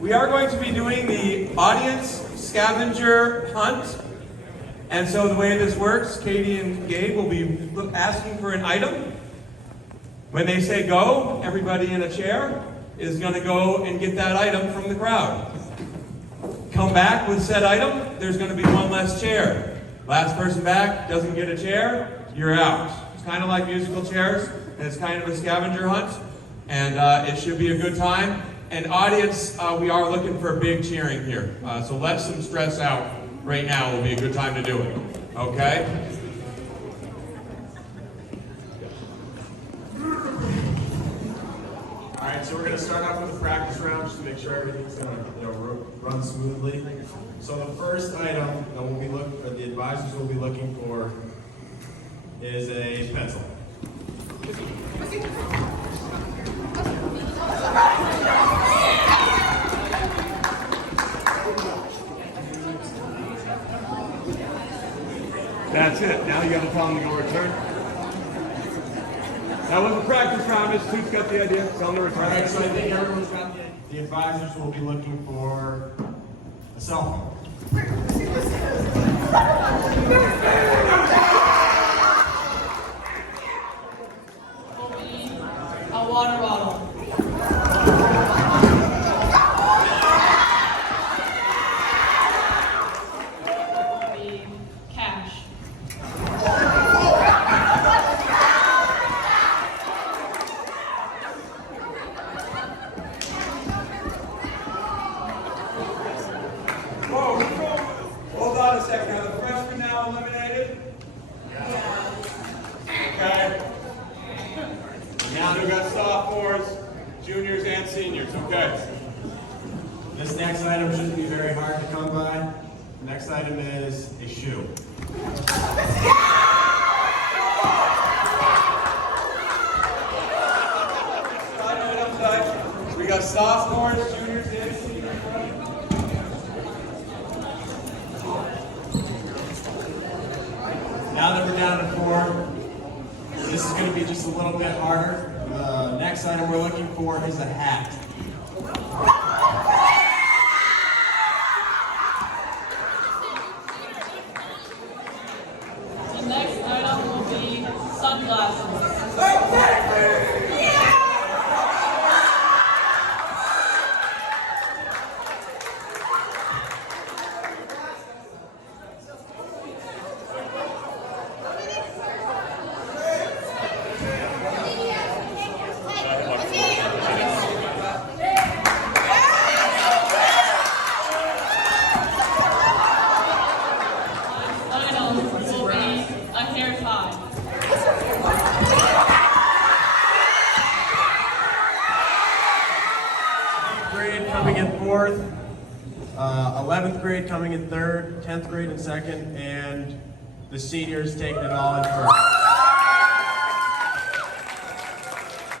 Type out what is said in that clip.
We are going to be doing the audience scavenger hunt. And so the way this works, Katie and Gabe will be asking for an item. When they say go, everybody in a chair is going to go and get that item from the crowd. Come back with said item, there's going to be one less chair. Last person back doesn't get a chair, you're out. It's kind of like musical chairs, and it's kind of a scavenger hunt, and it should be a good time. And audience, we are looking for big cheering here, so let some stress out right now. Will be a good time to do it, okay? All right, so we're going to start off with a practice round just to make sure everything's going to run smoothly. So the first item that the advisors will be looking for is a pencil. That's it. Now you got to tell them to go return. That was a practice round. This suit's got the idea. Tell them to return. All right, so I think everyone's got the advisors will be looking for a cell phone. A water bottle. Cash. Whoa, hold on a second. Are the freshmen now eliminated? Okay. Now we've got sophomores, juniors, and seniors. Okay. This next item shouldn't be very hard to come by. The next item is a shoe. We got sophomores, juniors, and seniors. Now that we're down to 4, this is going to be just a little bit harder. The next item we're looking for is a hat. The next item will be sunglasses. Coming in 4th, 11th grade coming in 3rd, 10th grade in 2nd, and the seniors taking it all in 1st.